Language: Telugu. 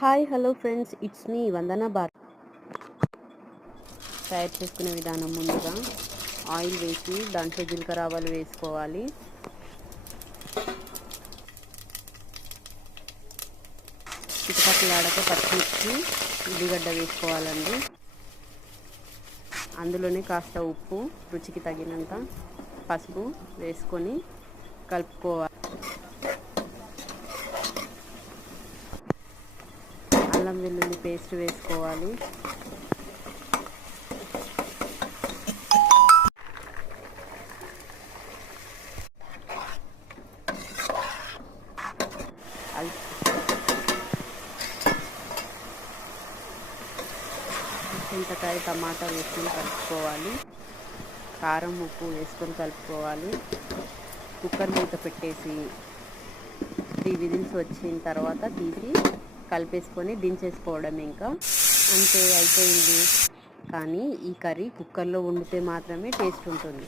Hi hello friends, it's me Vandana bar. తయారు చేసుకునే విధానం: ముందుగా ఆయిల్ వేసి దాంట్లో జీలకర్ర ఆవాలు వేసుకోవాలి. చిటపటలాడక పచ్చిమిర్చి ఉల్లిగడ్డ వేసుకోవాలండి. అందులోనే కాస్త ఉప్పు, రుచికి తగినంత పసుపు వేసుకొని కలుపుకోవాలి. అల్లం వెల్లుల్లి పేస్ట్ వేసుకోవాలి. చింతకాయ, టమాటా వేసుకొని కలుపుకోవాలి. కారం, ఉప్పు వేసుకొని కలుపుకోవాలి. కుక్కర్ మూత పెట్టేసి 3 విజిల్స్ వచ్చిన తర్వాత తీసి కలిపేసుకొని దించేసుకోవడం. ఇంకా అంతే, అయిపోయింది. కానీ ఈ కర్రీ కుక్కర్లో వండితే మాత్రమే టేస్ట్ ఉంటుంది.